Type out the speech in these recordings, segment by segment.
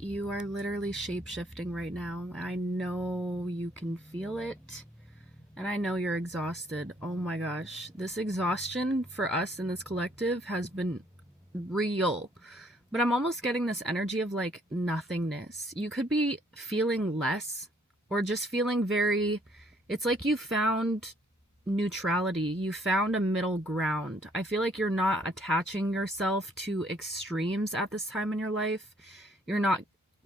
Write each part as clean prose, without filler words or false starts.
You are literally shape-shifting right now. I know you can feel it. And I know you're exhausted. Oh my gosh. This exhaustion for us in this collective has been real. But I'm almost getting this energy of like nothingness. You could be feeling less or just feeling very, it's like you found neutrality. You found a middle ground. I feel like you're not attaching yourself to extremes at this time in your life. You're not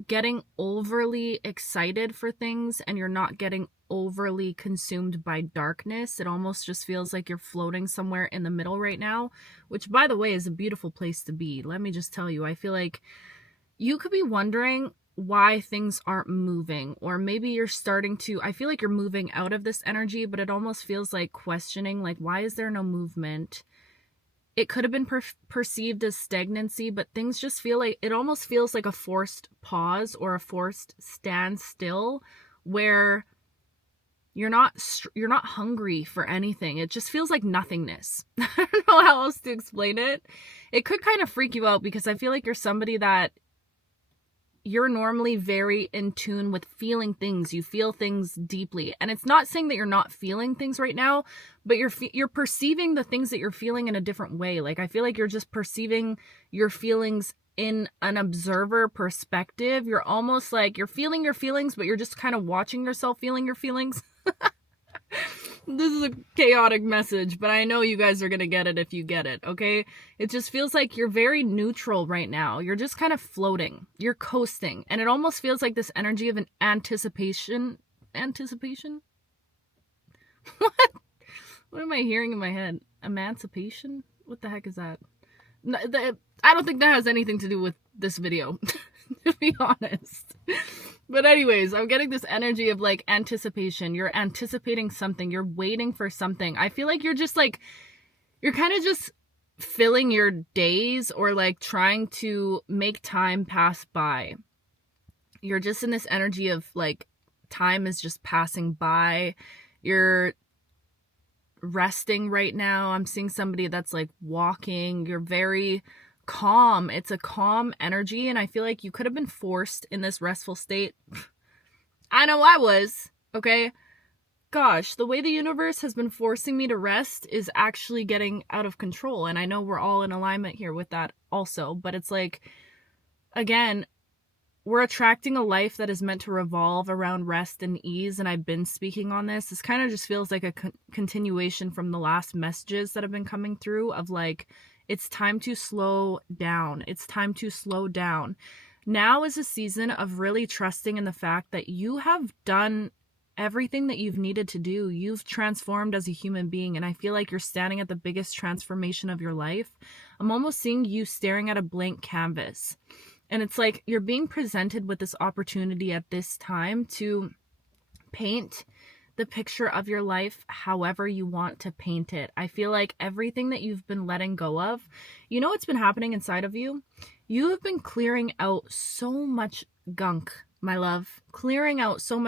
getting overly excited for things, and you're not getting overly consumed by darkness. It almost just feels like you're floating somewhere in the middle right now, which, by the way, is a beautiful place to be. Let me just tell you, I feel like you could be wondering why things aren't moving, or maybe you're starting to, I feel like you're moving out of this energy, but it almost feels like questioning, like, why is there no movement? It could have been perceived as stagnancy, but things just feel like, it almost feels like a forced pause or a forced standstill where you're not hungry for anything. It just feels like nothingness. I don't know how else to explain it. It could kind of freak you out because I feel like you're somebody that you're normally very in tune with feeling things. You feel things deeply. And it's not saying that you're not feeling things right now, but you're perceiving the things that you're feeling in a different way. Like, I feel like you're just perceiving your feelings in an observer perspective. You're almost like you're feeling your feelings, but you're just kind of watching yourself feeling your feelings. This is a chaotic message, but I know you guys are going to get it if you get it, okay? It just feels like you're very neutral right now. You're just kind of floating. You're coasting. And it almost feels like this energy of an anticipation. Anticipation? What? What am I hearing in my head? Emancipation? What the heck is that? I don't think that has anything to do with this video, to be honest. But anyways, I'm getting this energy of like anticipation. You're anticipating something. You're waiting for something. I feel like you're just like, you're kind of just filling your days or like trying to make time pass by. You're just in this energy of like time is just passing by. You're resting right now. I'm seeing somebody that's like walking. You're very calm. It's a calm energy, and I feel like you could have been forced in this restful state. I know I was, okay? Gosh, the way the universe has been forcing me to rest is actually getting out of control, and I know we're all in alignment here with that also, but it's like, again, we're attracting a life that is meant to revolve around rest and ease, and I've been speaking on this. This kind of just feels like a continuation from the last messages that have been coming through of like, it's time to slow down. It's time to slow down. Now is a season of really trusting in the fact that you have done everything that you've needed to do. You've transformed as a human being, and I feel like you're standing at the biggest transformation of your life. I'm almost seeing you staring at a blank canvas. And it's like you're being presented with this opportunity at this time to paint the picture of your life however you want to paint it. I feel like everything that you've been letting go of, you know what's been happening inside of you? You have been clearing out so much gunk, my love. Clearing out so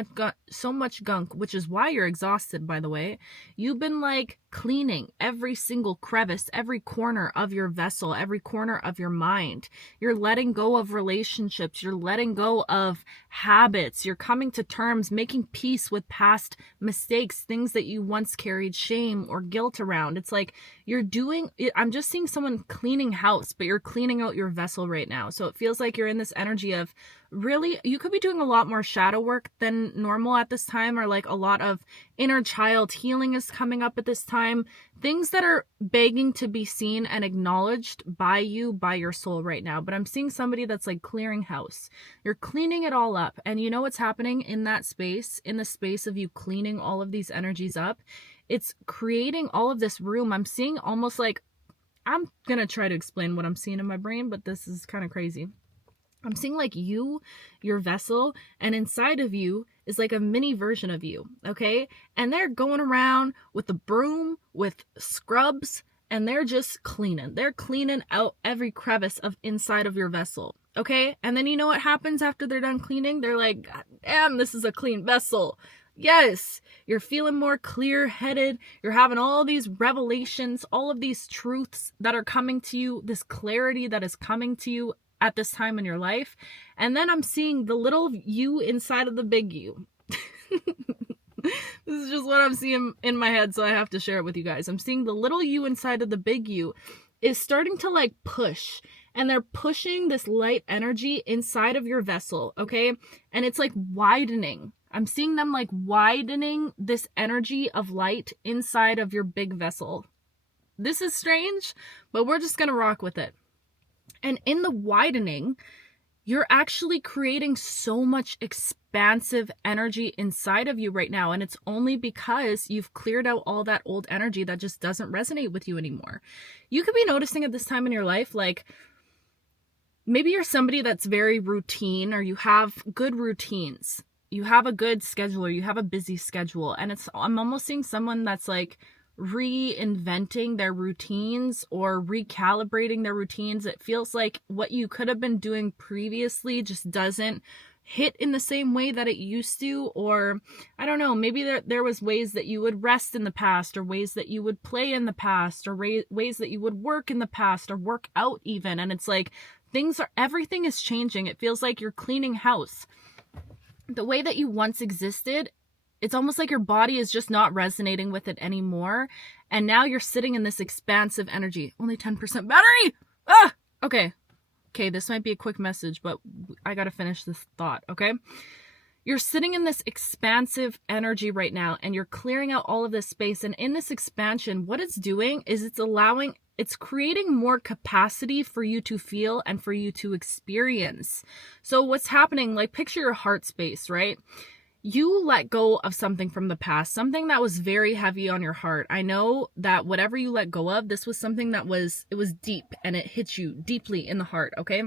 much gunk, which is why you're exhausted, by the way. You've been like cleaning every single crevice, every corner of your vessel, every corner of your mind. You're letting go of relationships. You're letting go of habits. You're coming to terms, making peace with past mistakes, things that you once carried shame or guilt around. It's like you're doing, I'm just seeing someone cleaning house, but you're cleaning out your vessel right now. So it feels like you're in this energy of really, you could be doing a lot more shadow work than normal at this time, or like a lot of inner child healing is coming up at this time. Things that are begging to be seen and acknowledged by you, by your soul right now. But I'm seeing somebody that's like clearing house. You're cleaning it all up. And you know what's happening in that space, in the space of you cleaning all of these energies up? It's creating all of this room. I'm seeing almost like, I'm going to try to explain what I'm seeing in my brain, but this is kind of crazy. I'm seeing like you, your vessel, and inside of you is like a mini version of you, okay? And they're going around with the broom, with scrubs, and they're just cleaning. They're cleaning out every crevice of inside of your vessel, okay? And then you know what happens after they're done cleaning? They're like, God damn, this is a clean vessel. Yes, you're feeling more clear-headed. You're having all these revelations, all of these truths that are coming to you, this clarity that is coming to you at this time in your life. And then I'm seeing the little you inside of the big you. This is just what I'm seeing in my head, so I have to share it with you guys. I'm seeing the little you inside of the big you is starting to like push, and they're pushing this light energy inside of your vessel, okay? And it's like widening. I'm seeing them like widening this energy of light inside of your big vessel. This is strange, but we're just gonna rock with it. And in the widening, you're actually creating so much expansive energy inside of you right now. And it's only because you've cleared out all that old energy that just doesn't resonate with you anymore. You could be noticing at this time in your life, like maybe you're somebody that's very routine, or you have good routines. You have a good schedule, or you have a busy schedule. And I'm almost seeing someone that's like reinventing their routines or recalibrating their routines. It feels like what you could have been doing previously just doesn't hit in the same way that it used to. Or I don't know, maybe there was ways that you would rest in the past, or ways that you would play in the past, or ways that you would work in the past, or work out even. And it's like everything is changing. It feels like you're cleaning house. The way that you once existed, it's almost like your body is just not resonating with it anymore. And now you're sitting in this expansive energy. Only 10% battery! Ah! Okay, this might be a quick message, but I gotta finish this thought, okay? You're sitting in this expansive energy right now, and you're clearing out all of this space. And in this expansion, what it's doing is it's creating more capacity for you to feel and for you to experience. So what's happening, like picture your heart space, right? You let go of something from the past, something that was very heavy on your heart. I know that whatever you let go of, this was something that was deep, and it hit you deeply in the heart, okay?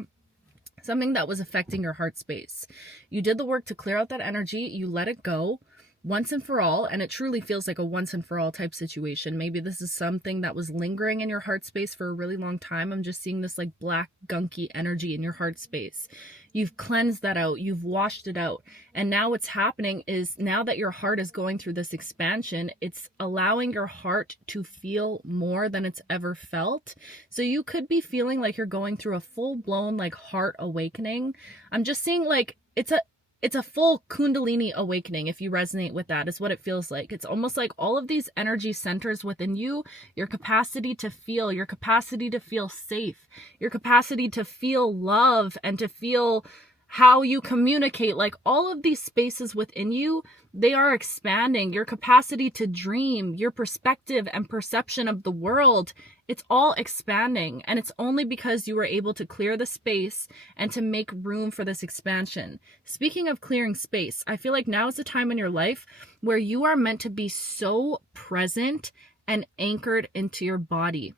Something that was affecting your heart space. You did the work to clear out that energy. You let it go once and for all, and it truly feels like a once and for all type situation. Maybe this is something that was lingering in your heart space for a really long time. I'm just seeing this like black gunky energy in your heart space. You've cleansed that out. You've washed it out. And now what's happening is, now that your heart is going through this expansion, it's allowing your heart to feel more than it's ever felt. So you could be feeling like you're going through a full-blown like heart awakening. I'm just seeing like it's a full Kundalini awakening. If you resonate with that, is what it feels like. It's almost like all of these energy centers within you, your capacity to feel, your capacity to feel safe, your capacity to feel love, and to feel how you communicate, like all of these spaces within you, they are expanding. Your capacity to dream, your perspective and perception of the world, it's all expanding. And it's only because you were able to clear the space and to make room for this expansion. Speaking of clearing space, I feel like now is the time in your life where you are meant to be so present and anchored into your body.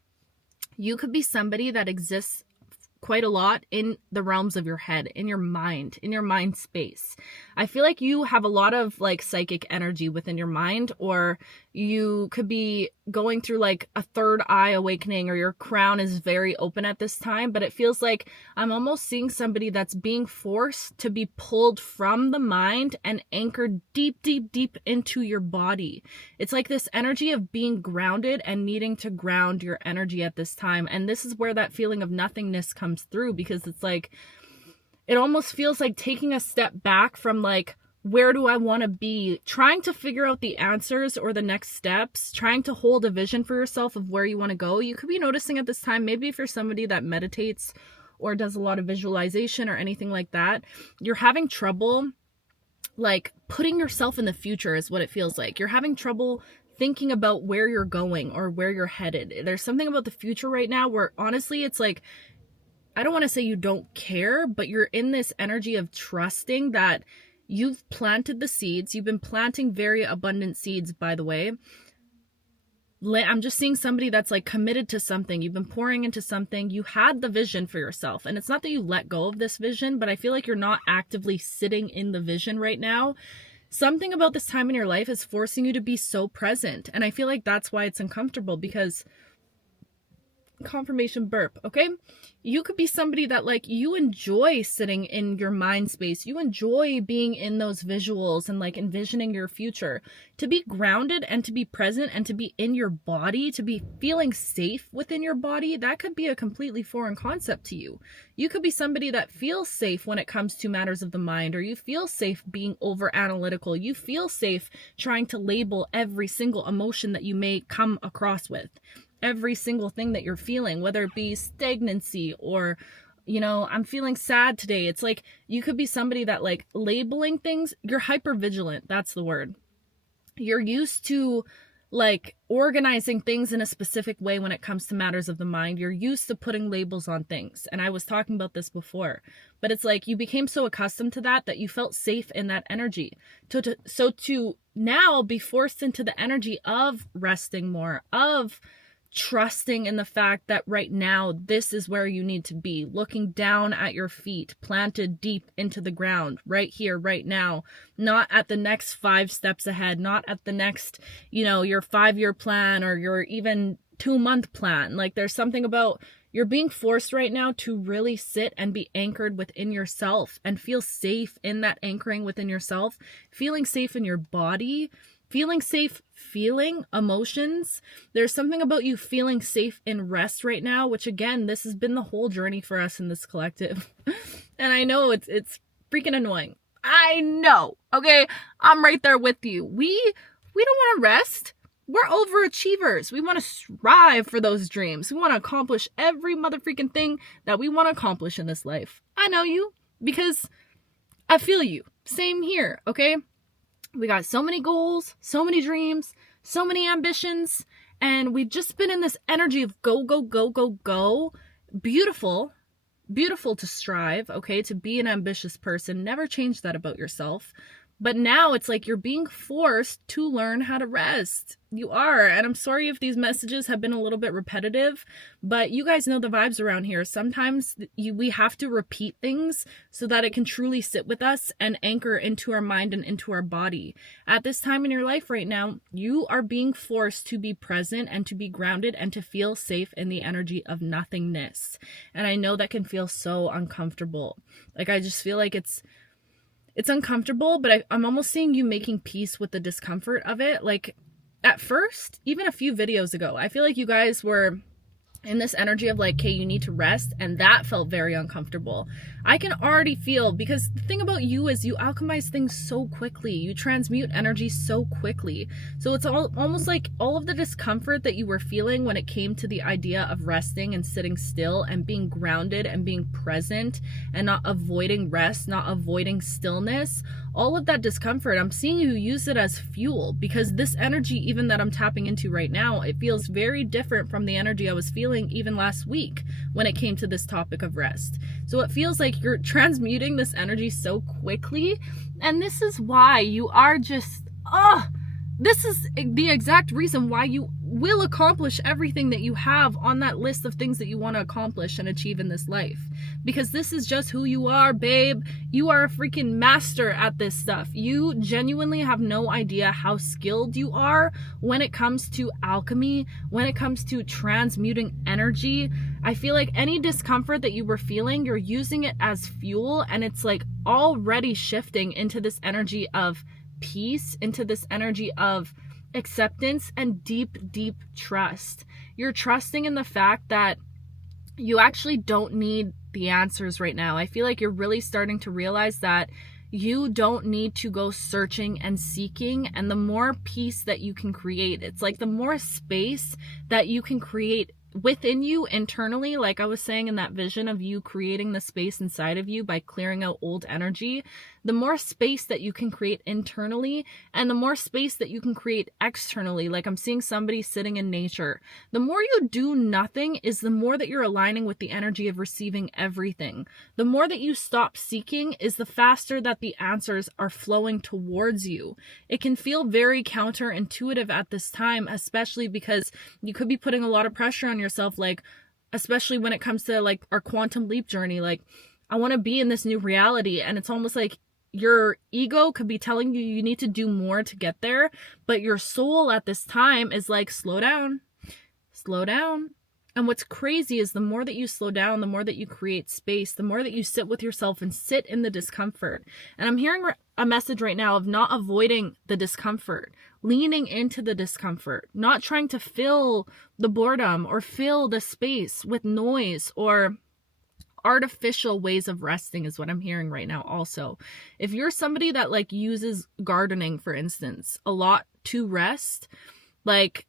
You could be somebody that exists quite a lot in the realms of your head, in your mind space. I feel like you have a lot of like psychic energy within your mind, or you could be going through like a third eye awakening, or your crown is very open at this time. But it feels like I'm almost seeing somebody that's being forced to be pulled from the mind and anchored deep, deep, deep into your body. It's like this energy of being grounded and needing to ground your energy at this time. And this is where that feeling of nothingness comes through, because it's like, it almost feels like taking a step back from like, where do I want to be? Trying to figure out the answers or the next steps, trying to hold a vision for yourself of where you want to go. You could be noticing at this time, maybe if you're somebody that meditates or does a lot of visualization or anything like that, you're having trouble like putting yourself in the future, is what it feels like. You're having trouble thinking about where you're going or where you're headed. There's something about the future right now where honestly, it's like, I don't want to say you don't care, but you're in this energy of trusting that you've planted the seeds. You've been planting very abundant seeds, by the way. I'm just seeing somebody that's like committed to something. You've been pouring into something. You had the vision for yourself. And it's not that you let go of this vision, but I feel like you're not actively sitting in the vision right now. Something about this time in your life is forcing you to be so present. And I feel like that's why it's uncomfortable, because confirmation burp, okay? You could be somebody that like you enjoy sitting in your mind space. You enjoy being in those visuals and like envisioning your future. To be grounded and to be present and to be in your body, to be feeling safe within your body, that could be a completely foreign concept to you. You could be somebody that feels safe when it comes to matters of the mind, or you feel safe being over analytical. You feel safe trying to label every single emotion that you may come across with. Every single thing that you're feeling, whether it be stagnancy or, you know, I'm feeling sad today. It's like you could be somebody that like labeling things, you're hyper vigilant. That's the word. You're used to like organizing things in a specific way when it comes to matters of the mind. You're used to putting labels on things. And I was talking about this before, but it's like you became so accustomed to that you felt safe in that energy. So to now be forced into the energy of resting more, of trusting in the fact that right now this is where you need to be, looking down at your feet, planted deep into the ground, right here, right now, not at the next 5 steps ahead, not at the next, you know, your 5-year plan or your even 2-month plan. Like there's something about you're being forced right now to really sit and be anchored within yourself and feel safe in that anchoring within yourself, feeling safe in your body, feeling safe, feeling emotions. There's something about you feeling safe in rest right now, which again, this has been the whole journey for us in this collective. And I know it's freaking annoying. I know. Okay. I'm right there with you. We don't want to rest. We're overachievers. We want to strive for those dreams. We want to accomplish every motherfreaking thing that we want to accomplish in this life. I know you because I feel you. Same here. Okay. We got so many goals, so many dreams, so many ambitions, and we've just been in this energy of go, go, go, go, go. Beautiful, beautiful to strive, okay, to be an ambitious person. Never change that about yourself. But now it's like you're being forced to learn how to rest. You are. And I'm sorry if these messages have been a little bit repetitive, but you guys know the vibes around here. Sometimes we have to repeat things so that it can truly sit with us and anchor into our mind and into our body. At this time in your life right now, you are being forced to be present and to be grounded and to feel safe in the energy of nothingness. And I know that can feel so uncomfortable. Like I just feel like it's uncomfortable, but I'm almost seeing you making peace with the discomfort of it. Like at first, even a few videos ago, I feel like you guys were in this energy of like, okay, you need to rest, and that felt very uncomfortable. I can already feel, because the thing about you is you alchemize things so quickly, you transmute energy so quickly. So it's almost like all of the discomfort that you were feeling when it came to the idea of resting and sitting still and being grounded and being present and not avoiding rest, not avoiding stillness, all of that discomfort, I'm seeing you use it as fuel, because this energy even that I'm tapping into right now, it feels very different from the energy I was feeling even last week when it came to this topic of rest. So it feels like you're transmuting this energy so quickly, and this is why you are just, this is the exact reason why you will accomplish everything that you have on that list of things that you want to accomplish and achieve in this life. Because this is just who you are, babe. You are a freaking master at this stuff. You genuinely have no idea how skilled you are when it comes to alchemy, when it comes to transmuting energy. I feel like any discomfort that you were feeling, you're using it as fuel, and it's like already shifting into this energy of peace, into this energy of acceptance and deep, deep trust. You're trusting in the fact that you actually don't need the answers right now. I feel like you're really starting to realize that you don't need to go searching and seeking, and the more peace that you can create, it's like the more space that you can create within you internally, like I was saying in that vision of you creating the space inside of you by clearing out old energy, the more space that you can create internally and the more space that you can create externally. Like I'm seeing somebody sitting in nature. The more you do nothing is the more that you're aligning with the energy of receiving everything. The more that you stop seeking is the faster that the answers are flowing towards you. It can feel very counterintuitive at this time, especially because you could be putting a lot of pressure on yourself, like especially when it comes to like our quantum leap journey. Like I want to be in this new reality, and it's almost like your ego could be telling you you need to do more to get there, but your soul at this time is like, slow down, And what's crazy is the more that you slow down, the more that you create space, the more that you sit with yourself and sit in the discomfort. And I'm hearing a message right now of not avoiding the discomfort, leaning into the discomfort, not trying to fill the boredom or fill the space with noise or artificial ways of resting is what I'm hearing right now. Also, if you're somebody that like uses gardening, for instance, a lot to rest, like,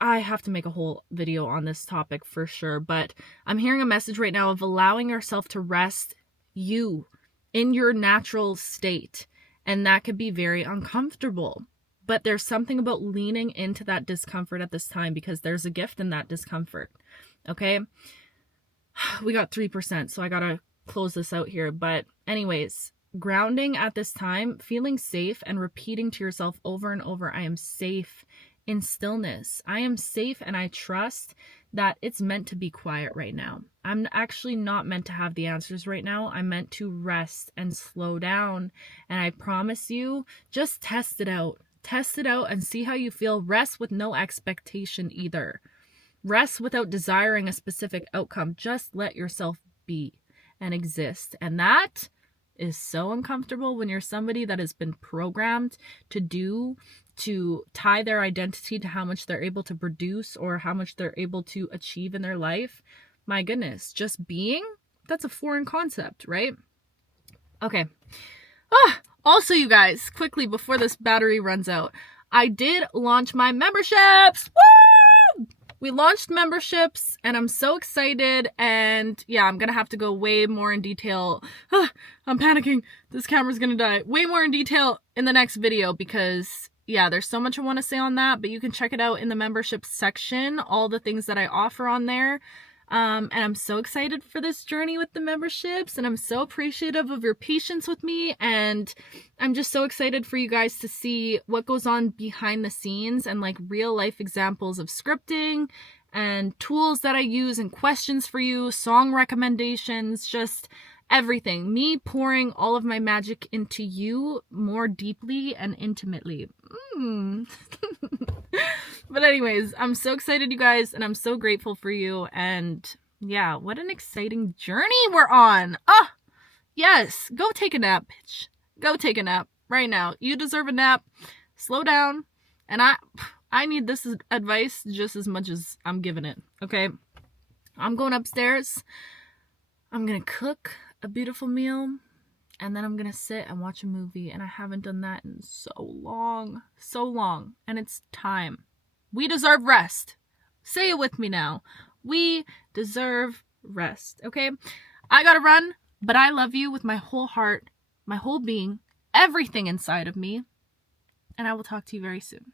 I have to make a whole video on this topic for sure, but I'm hearing a message right now of allowing yourself to rest you in your natural state. And that could be very uncomfortable, but there's something about leaning into that discomfort at this time, because there's a gift in that discomfort. Okay. We got 3%, so I gotta close this out here. But anyways, grounding at this time, feeling safe and repeating to yourself over and over, I am safe in stillness. I am safe, and I trust that it's meant to be quiet right now. I'm actually not meant to have the answers right now. I'm meant to rest and slow down. And I promise you, just test it out. Test it out and see how you feel. Rest with no expectation either. Rest without desiring a specific outcome. Just let yourself be and exist. And that is so uncomfortable when you're somebody that has been programmed to tie their identity to how much they're able to produce or how much they're able to achieve in their life. My goodness, just being, that's a foreign concept, right? Okay. Also, you guys, quickly before this battery runs out, I did launch my memberships. Woo! We launched memberships and I'm so excited, and yeah, I'm gonna have to go way more in detail. I'm panicking. This camera's gonna die. Way more in detail in the next video, because yeah, there's so much I want to say on that, but you can check it out in the membership section, all the things that I offer on there. And I'm so excited for this journey with the memberships, and I'm so appreciative of your patience with me, and I'm just so excited for you guys to see what goes on behind the scenes and like real life examples of scripting and tools that I use and questions for you, song recommendations, just everything. Me pouring all of my magic into you more deeply and intimately. But anyways, I'm so excited, you guys, and I'm so grateful for you. And yeah, what an exciting journey we're on. Yes, go take a nap, bitch. Go take a nap right now. You deserve a nap. Slow down. And I need this advice just as much as I'm giving it. Okay, I'm going upstairs. I'm gonna cook a beautiful meal, and then I'm gonna sit and watch a movie, and I haven't done that in so long, and it's time. We deserve rest. Say it with me now. We deserve rest, okay? I gotta run, but I love you with my whole heart, my whole being, everything inside of me, and I will talk to you very soon.